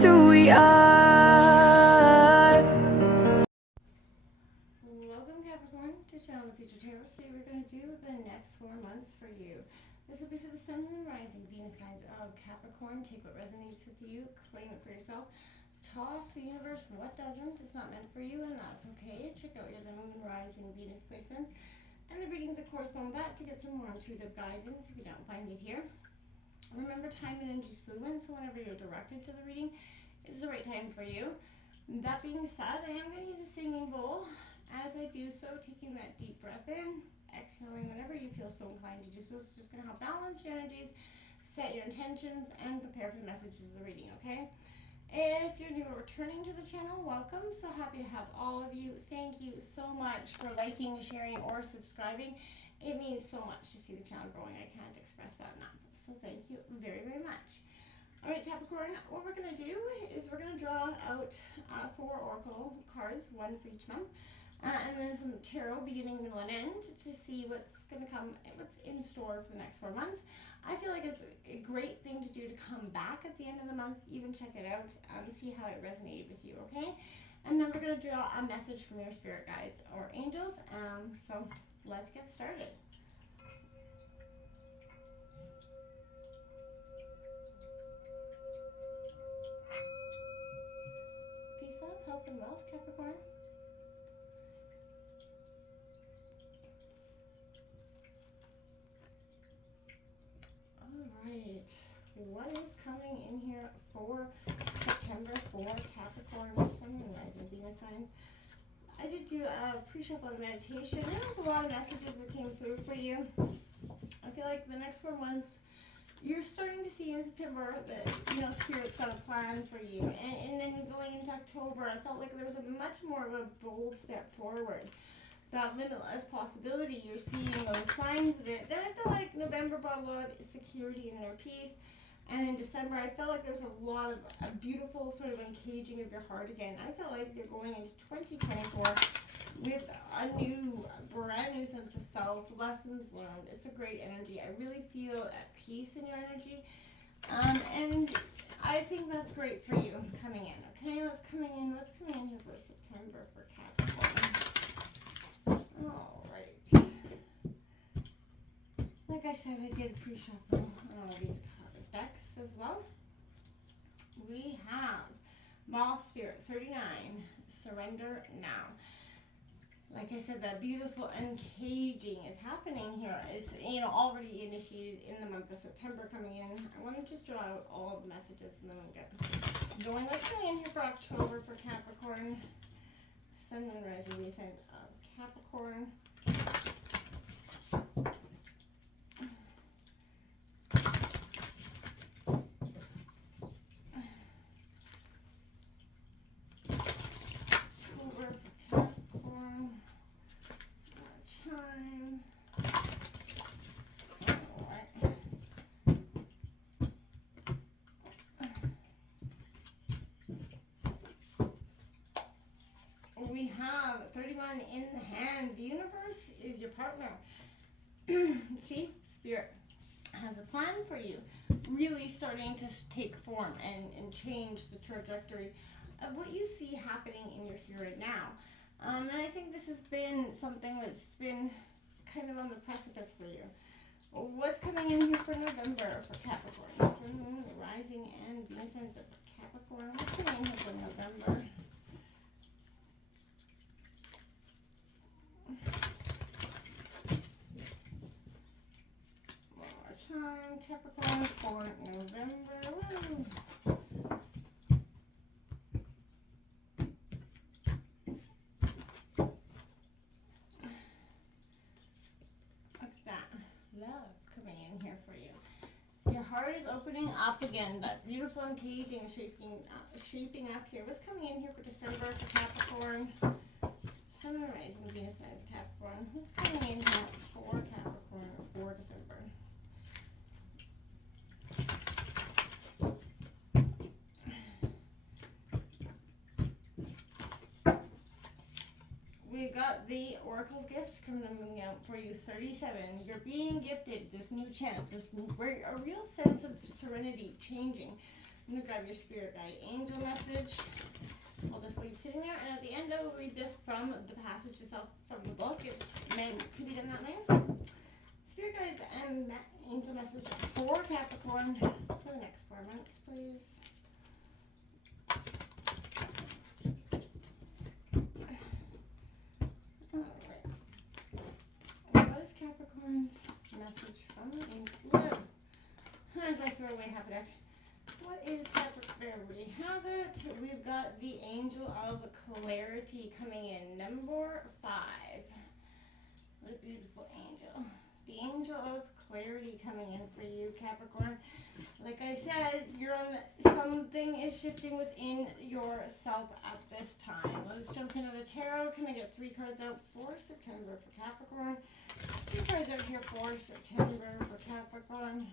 just who we are. Welcome Capricorn to Channel the Future Tarot. Today we're going to do the next 4 months for you. This will be for the Sun, Moon, Rising, Venus signs of Capricorn. Take what resonates with you, claim it for yourself. Toss the universe what doesn't. It's not meant for you, and that's okay. Check out your the Moon, Rising, Venus placement and the readings that correspond with that to get some more intuitive guidance if you don't find it here. Remember, time and energy is fluid, so whenever you're directed to the reading, it's the right time for you. That being said, I am going to use a singing bowl. As I do so, taking that deep breath in, exhaling whenever you feel so inclined to do so. It's just going to help balance your energies, set your intentions, and prepare for the messages of the reading, okay? If you're new or returning to the channel, welcome. So happy to have all of you. Thank you so much for liking, sharing, or subscribing. It means so much to see the channel growing. I can't express that enough. So thank you very, very much. All right, Capricorn, what we're going to do is we're going to draw out 4 oracle cards, one for each month. And then some tarot, beginning, middle, and end, to see what's going to come, what's in store for the next 4 months. I feel like it's a great thing to do to come back at the end of the month, even check it out, see how it resonated with you, okay? And then we're going to draw a message from your spirit guides or angels. So let's get started. Peace, love, health, and wealth, Capricorn. Alright, what is coming in here for September for Capricorn, Sun, and Rising, Venus sign? I did do a pre-shuffle of meditation. There was a lot of messages that came through for you. I feel like the next 4 months, you're starting to see in September that, Spirit's got a plan for you. And then going into October, I felt like there was a much more of a bold step forward. That limitless possibility, you're seeing those signs of it. Then I feel like November brought a lot of security and inner peace. And in December, I felt like there was a lot of a beautiful sort of uncaging of your heart again. I feel like you're going into 2024 with a brand new sense of self, lessons learned. It's a great energy. I really feel at peace in your energy. And I think that's great for you coming in. Okay, what's coming in here for September for Capricorn? Alright. Like I said, I did a pre-shuffle on all these card decks as well. We have Mths Spirit 39, Surrender Now. Like I said, that beautiful uncaging is happening here. It's already initiated in the month of September coming in. I want to just draw out all the messages and then we'll get going. What's coming in here for October for Capricorn? Sun, Moon, Rising, Venus sign of Capricorn. October for Capricorn. More time. Alright. We have 31 in the hand. The universe is your partner. See, Spirit has a plan for you. Really starting to take form and change the trajectory of what you see happening in your here and now. And I think this has been something that's been kind of on the precipice for you. What's coming in here for November for Capricorn? Sun, Moon, Rising, and Venus signs of Capricorn. What's coming in here for November? Time, Capricorn for November. Woo. Look at that love coming in here for you. Your heart is opening up again. That beautiful uncaging shaping up here. What's coming in here for December for Capricorn? Sun, Moon, Rising, Venus signs of Capricorn. What's coming in here for Capricorn for December? We got the Oracle's gift coming out for you, 37. You're being gifted this new chance, a real sense of serenity changing. I'm going to grab your spirit guide angel message. I'll just leave sitting there, and at the end I will read this from the passage itself from the book. It's meant to be done that way. Spirit guides and angel message for Capricorn for the next 4 months, please. Alright. What is Capricorn's message from the angel? As I throw away half a deck. What is Capricorn? There we have it. We've got the Angel of Clarity coming in, number 5. What a beautiful angel. The Angel of Clarity coming in for you, Capricorn. Like I said, you're on something is shifting within yourself at this time. Let's jump into the tarot. Can I get 3 cards out for September for Capricorn? 3 cards out here for September for Capricorn.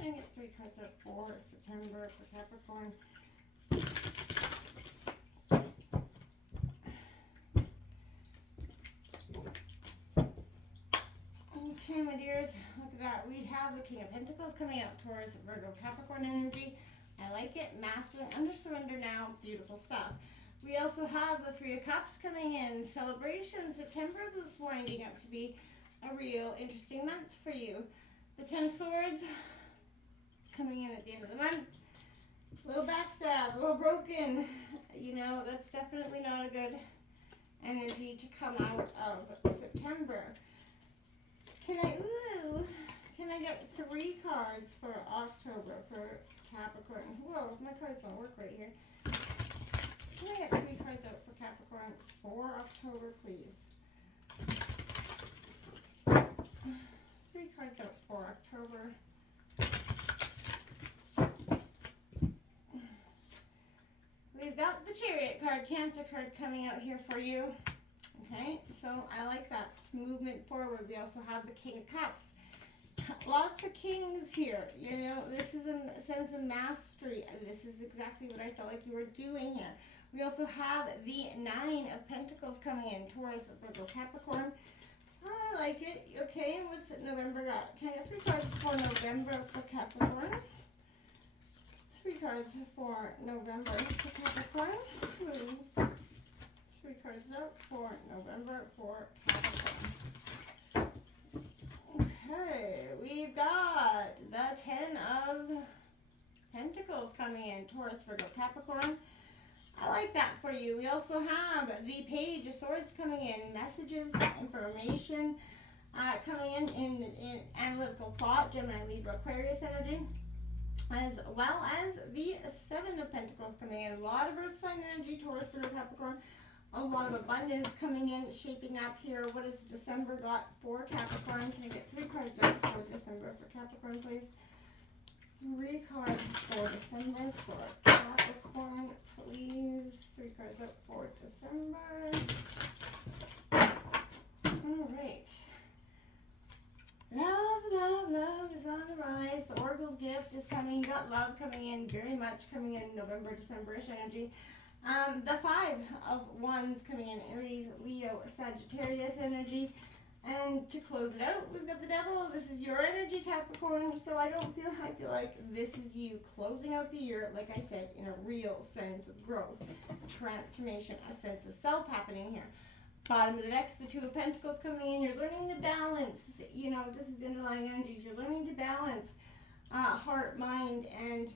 I get 3 cards out for September for Capricorn. Okay, my dears, look at that. We have the King of Pentacles coming out, Taurus, Virgo, Capricorn energy. I like it. Masculine, under surrender now. Beautiful stuff. We also have the 3 of Cups coming in. Celebration. September is winding up to be a real interesting month for you. The 10 of Swords coming in at the end of the month. A little backstab, a little broken. You know, that's definitely not a good energy to come out of September. Can I get 3 cards for October for Capricorn? Whoa, my cards don't work right here. Can I get 3 cards out for Capricorn for October, please? 3 cards out for October. We've got the Chariot card, Cancer card coming out here for you. Okay, so I like that. It's movement forward. We also have the King of Cups. Lots of kings here. You know, this is a sense of mastery. This is exactly what I felt like you were doing here. We also have the 9 of Pentacles coming in. Taurus, Virgo, Capricorn. I like it. Okay, what's November got? Can I get 3 cards for November for Capricorn? 3 cards for November for Capricorn. 3 cards out for November for Capricorn. Okay, we've got the 10 of Pentacles coming in. Taurus, Virgo, Capricorn. I like that for you. We also have the Page of Swords coming in. Messages, information coming in analytical thought, Gemini, Libra, Aquarius energy. As well as the 7 of Pentacles coming in. A lot of Earth sign energy, Taurus, Virgo, Capricorn. A lot of abundance coming in, shaping up here. What has December got for Capricorn? Can I get 3 cards out for December for Capricorn, please? 3 cards for December for Capricorn, please. 3 cards out for December. All right. Love, love, love is on the rise. The Oracle's gift is coming. You got love coming in, very much coming in November, December-ish energy. The 5 of Wands coming in, Aries, Leo, Sagittarius energy. And to close it out, we've got the Devil. This is your energy, Capricorn. So I feel like this is you closing out the year, like I said, in a real sense of growth, transformation, a sense of self happening here. Bottom of the deck, the 2 of Pentacles coming in. You're learning to balance. You know, this is the underlying energies. You're learning to balance heart, mind, and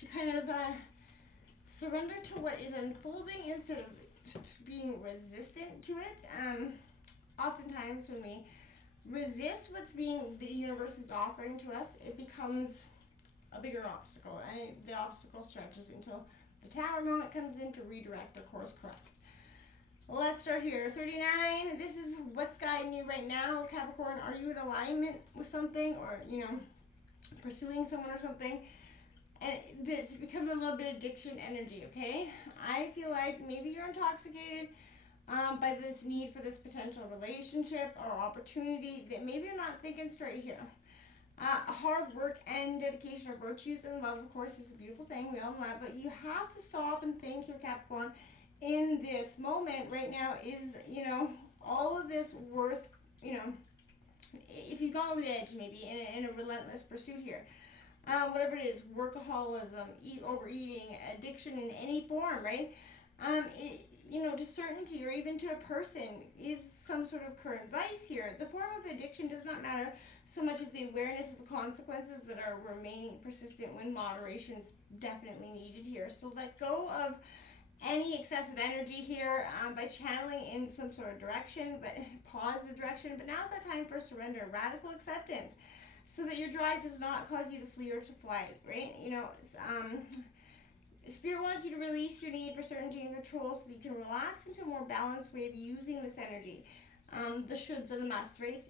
to kind of surrender to what is unfolding instead of just being resistant to it. Oftentimes when we resist what's being the universe is offering to us, it becomes a bigger obstacle, and the obstacle stretches until the Tower moment comes in to redirect or course correct. Let's start here. 39. This is what's guiding you right now, Capricorn. Are you in alignment with something, or you know, pursuing someone or something? And it's become a little bit addiction energy, okay? I feel like maybe you're intoxicated by this need for this potential relationship or opportunity that maybe you're not thinking straight here. Hard work and dedication are virtues, and love, of course, is a beautiful thing. We all know that, but you have to stop and think here, Capricorn, in this moment right now. Is, you know, all of this worth, you know, if you've gone over the edge maybe in a relentless pursuit here. Whatever it is, workaholism, overeating, addiction in any form, right? To certainty or even to a person is some sort of current vice here. The form of addiction does not matter so much as the awareness of the consequences that are remaining persistent when moderation is definitely needed here. So let go of any excessive energy here by channeling in some sort of direction, but positive direction. But now's that time for surrender, radical acceptance, so that your drive does not cause you to flee or to flight, right? Spirit wants you to release your need for certainty and control so that you can relax into a more balanced way of using this energy. The shoulds and the musts, right?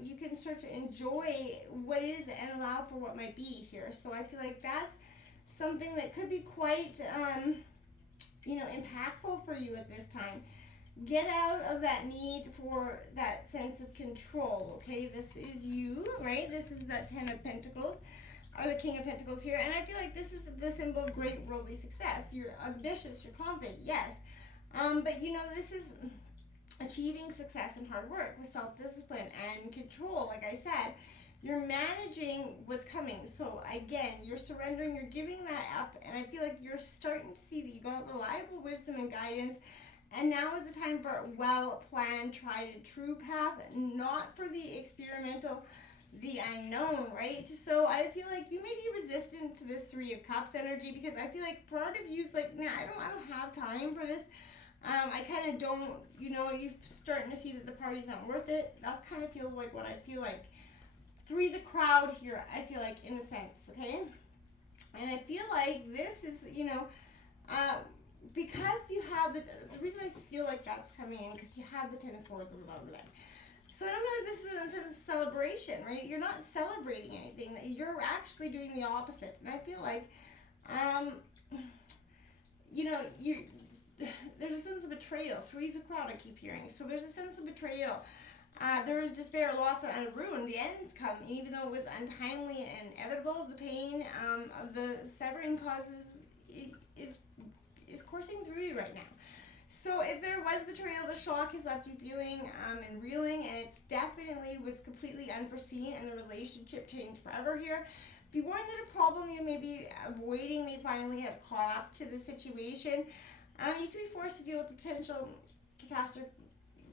You can start to enjoy what is and allow for what might be here. So I feel like that's something that could be quite, impactful for you at this time. Get out of that need for that sense of control, okay? This is you, right? This is that 10 of Pentacles, or the King of Pentacles here. And I feel like this is the symbol of great worldly success. You're ambitious, you're confident, yes. But this is achieving success and hard work with self-discipline and control. Like I said, you're managing what's coming. So again, you're surrendering, you're giving that up. And I feel like you're starting to see that you got reliable wisdom and guidance. And now is the time for a well-planned, tried and true path, not for the experimental, the unknown, right? So I feel like you may be resistant to this 3 of Cups energy, because I feel like part of you is like, nah, I don't have time for this. I kind of don't, you're starting to see that the party's not worth it. That's kind of feel like what I feel like. 3's a crowd here, I feel like, in a sense, okay? And I feel like this is, because you have the reason I feel like that's coming in, because you have the 10 of Swords on the bottom left. So I don't know if this is in a sense of celebration, right? You're not celebrating anything. You're actually doing the opposite. And I feel like, there's a sense of betrayal. 3's a crowd, I keep hearing. So there's a sense of betrayal. There is despair, loss, and ruin. The end's come, even though it was untimely and inevitable. The pain of the severing causes is coursing through you right now. So if there was betrayal, the shock has left you feeling and reeling, and it's definitely was completely unforeseen, and the relationship changed forever here. Be warned that a problem you may be avoiding may finally have caught up to the situation. You could be forced to deal with the potential catastrophe,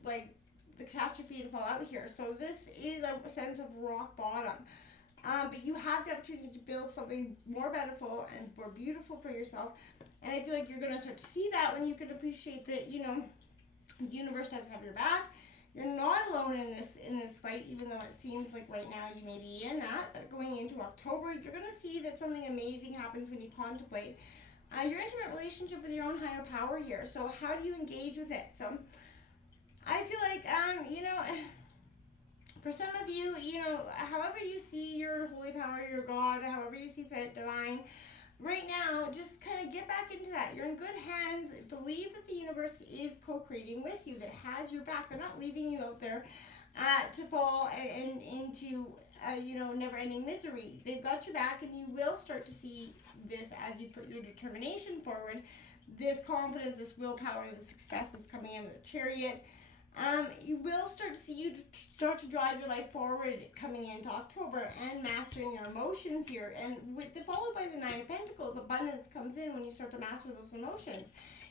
like the catastrophe to fall out here. So this is a sense of rock bottom. But you have the opportunity to build something more beneficial and more beautiful for yourself. And I feel like you're going to start to see that when you can appreciate that, the universe does have your back. You're not alone in this fight, even though it seems like right now you may be in that. But going into October, you're going to see that something amazing happens when you contemplate your intimate relationship with your own higher power here. So how do you engage with it? So I feel like, for some of you, however you see your holy power, your God, however you see fit, divine, right now, just kind of get back into that. You're in good hands. Believe that the universe is co-creating with you, that has your back. They're not leaving you out there to fall and into, never-ending misery. They've got your back, and you will start to see this as you put your determination forward. This confidence, this willpower, the success that's coming in with the Chariot. You will start to see you start to drive your life forward coming into October and mastering your emotions here. And followed by the 9 of Pentacles, abundance comes in when you start to master those emotions.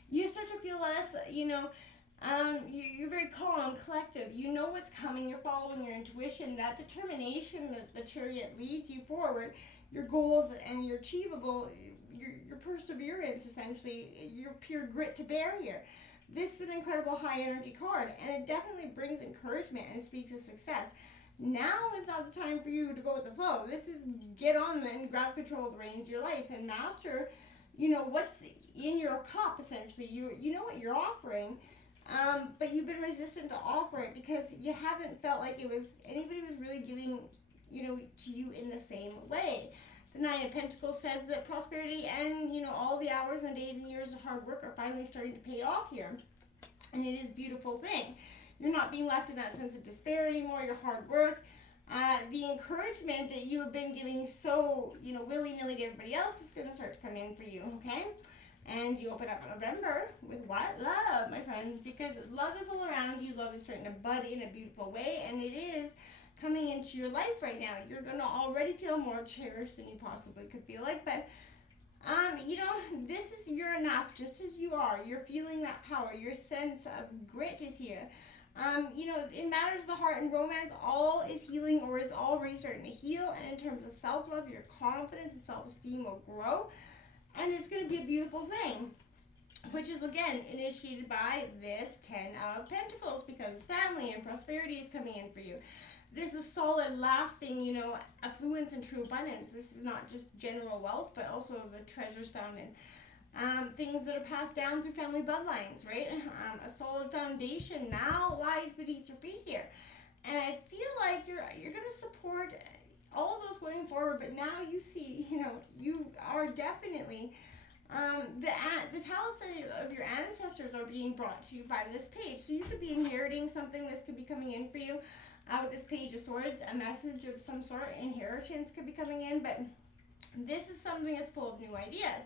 You start to feel less, you're very calm, collective. You know what's coming. You're following your intuition. That determination that the Chariot leads you forward, your goals and your achievable, your perseverance, essentially, your pure grit to bear here. This is an incredible high energy card, and it definitely brings encouragement and speaks of success. Now is not the time for you to go with the flow. This is get on and grab control of the reins of your life and master, what's in your cup, essentially. You know what you're offering, but you've been resistant to offer it because you haven't felt like anybody was really giving, to you in the same way. The 9 of Pentacles says that prosperity and, all the hours and the days and years of hard work are finally starting to pay off here. And it is a beautiful thing. You're not being left in that sense of despair anymore. Your hard work, the encouragement that you have been giving so, willy-nilly to everybody else is going to start to come in for you, okay? And you open up November with what? Love, my friends, because love is all around you. Love is starting to bud in a beautiful way, and it is coming into your life right now. You're going to already feel more cherished than you possibly could feel like, but you know, you're enough just as you are. You're feeling that power. Your sense of grit is here. You know, in matters of the heart and romance, all is healing or is already starting to heal. And in terms of self-love, your confidence and self-esteem will grow. And it's going to be a beautiful thing, which is, again, initiated by this 10 of Pentacles, because family and prosperity is coming in for you. This is solid, lasting, you know, affluence and true abundance. This is not just general wealth, but also the treasures found in things that are passed down through family bloodlines, right? A solid foundation now lies beneath your feet here. And I feel like you're going to support all of those going forward, but now you see, you know, you are definitely, the talents of your ancestors are being brought to you by this page. So you could be inheriting something. This could be coming in for you. With this Page of Swords, a message of some sort, inheritance could be coming in, but this is something that's full of new ideas.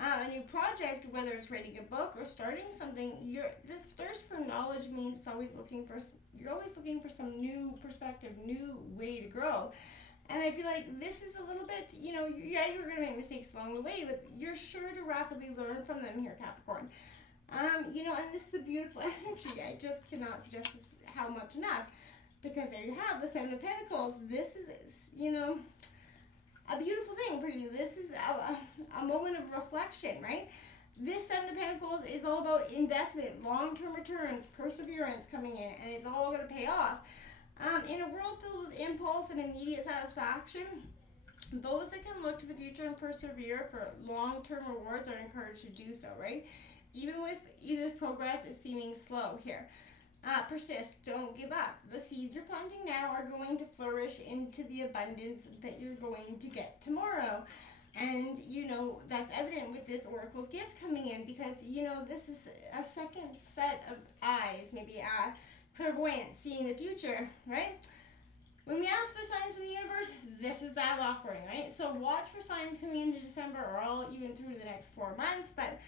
A new project, whether it's writing a book or starting something, this thirst for knowledge means you're always looking for some new perspective, new way to grow. And I feel like this is a little bit, you know, yeah, you're going to make mistakes along the way, but you're sure to rapidly learn from them here, Capricorn. You know, and this is a beautiful energy. I just cannot suggest this how much enough, because there you have the Seven of Pentacles. This is, you know, a beautiful thing for you. This is a moment of reflection, right? This Seven of Pentacles is all about investment, long-term returns, perseverance coming in, and it's all going to pay off. In a world filled with impulse and immediate satisfaction, those that can look to the future and persevere for long-term rewards are encouraged to do so, right? Even with either progress is seeming slow here. Persist, don't give up. The seeds you're planting now are going to flourish into the abundance that you're going to get tomorrow. And, you know, that's evident with this Oracle's gift coming in, because, you know, this is a second set of eyes, maybe clairvoyance, seeing the future, right? When we ask for signs from the universe, this is that offering, right? So watch for signs coming into December, or all even through the next 4 months, but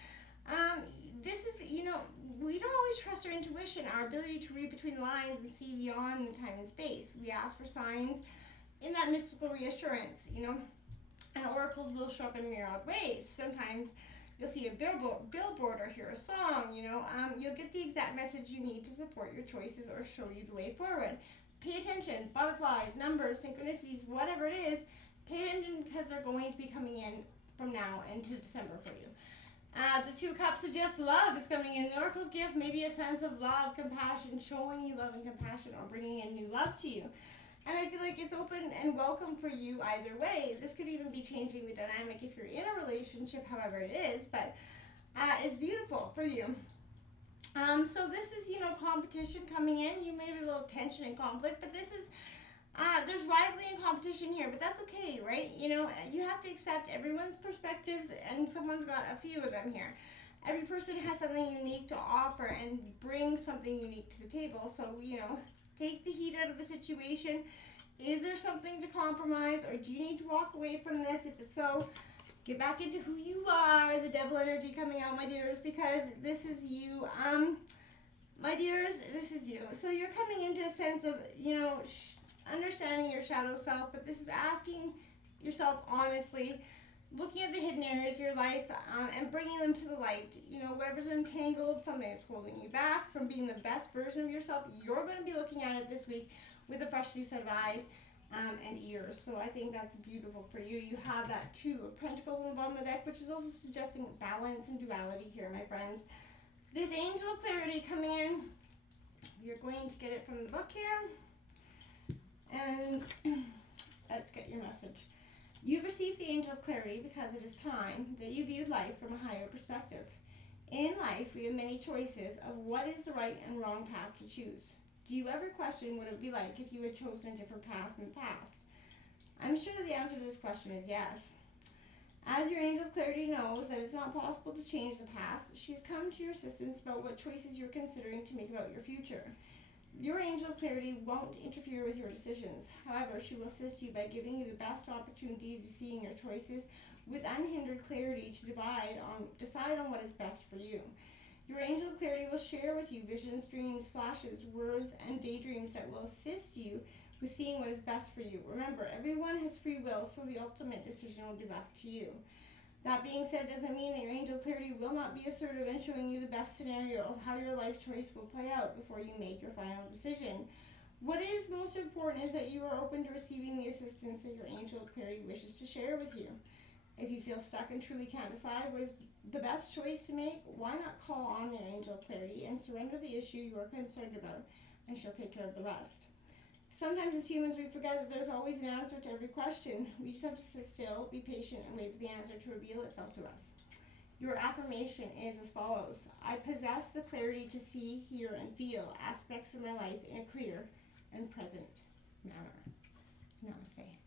this is, you know, we don't always trust our intuition, our ability to read between the lines and see beyond time and space. We ask for signs in that mystical reassurance, you know, and oracles will show up in myriad ways. Sometimes you'll see a billboard or hear a song, you know, you'll get the exact message you need to support your choices or show you the way forward. Pay attention, butterflies, numbers, synchronicities, whatever it is, pay attention, because they're going to be coming in from now into December for you. The Two of Cups suggests love is coming in. The Oracle's gift may be a sense of love, compassion, showing you love and compassion, or bringing in new love to you. And I feel like it's open and welcome for you either way. This could even be changing the dynamic if you're in a relationship, however it is, but it's beautiful for you. So this is, you know, competition coming in. You may have a little tension and conflict, but this is, there's rivalry and competition here, but that's okay, right? You know, you have to accept everyone's perspectives, and someone's got a few of them here. Every person has something unique to offer and bring something unique to the table. So, you know, take the heat out of the situation. Is there something to compromise, or do you need to walk away from this? If so, get back into who you are. The Devil energy coming out, my dears, because this is you. My dears, this is you. So you're coming into a sense of, you know, understanding your shadow self, but this is asking yourself honestly, looking at the hidden areas of your life, and bringing them to the light. You know, whatever's entangled, something that's holding you back from being the best version of yourself, you're going to be looking at it this week with a fresh new set of eyes and ears. So I think that's beautiful for you. You have that Two of Pentacles on the bottom of the deck, which is also suggesting balance and duality here, my friends. This Angel of Clarity coming in, you're going to get it from the book here. And let's get your message. You've received the Angel of Clarity because it is time that you viewed life from a higher perspective. In life, we have many choices of what is the right and wrong path to choose. Do you ever question what it would be like if you had chosen a different path in the past? I'm sure the answer to this question is yes. As your Angel of Clarity knows that it's not possible to change the past, she's come to your assistance about what choices you're considering to make about your future. Your Angel of Clarity won't interfere with your decisions. However, she will assist you by giving you the best opportunity to seeing your choices with unhindered clarity to decide on what is best for you. Your angel of clarity will share with you visions, dreams, flashes, words, and daydreams that will assist you with seeing what is best for you. Remember, everyone has free will, so the ultimate decision will be left to you. That being said, doesn't mean that your angel of clarity will not be assertive in showing you the best scenario of how your life choice will play out before you make your final decision. What is most important is that you are open to receiving the assistance that your angel of clarity wishes to share with you. If you feel stuck and truly can't decide what is the best choice to make, why not call on your angel of clarity and surrender the issue you are concerned about, and she'll take care of the rest. Sometimes as humans we forget that there's always an answer to every question. We just have to sit still, be patient, and wait for the answer to reveal itself to us. Your affirmation is as follows. I possess the clarity to see, hear, and feel aspects of my life in a clear and present manner. Namaste.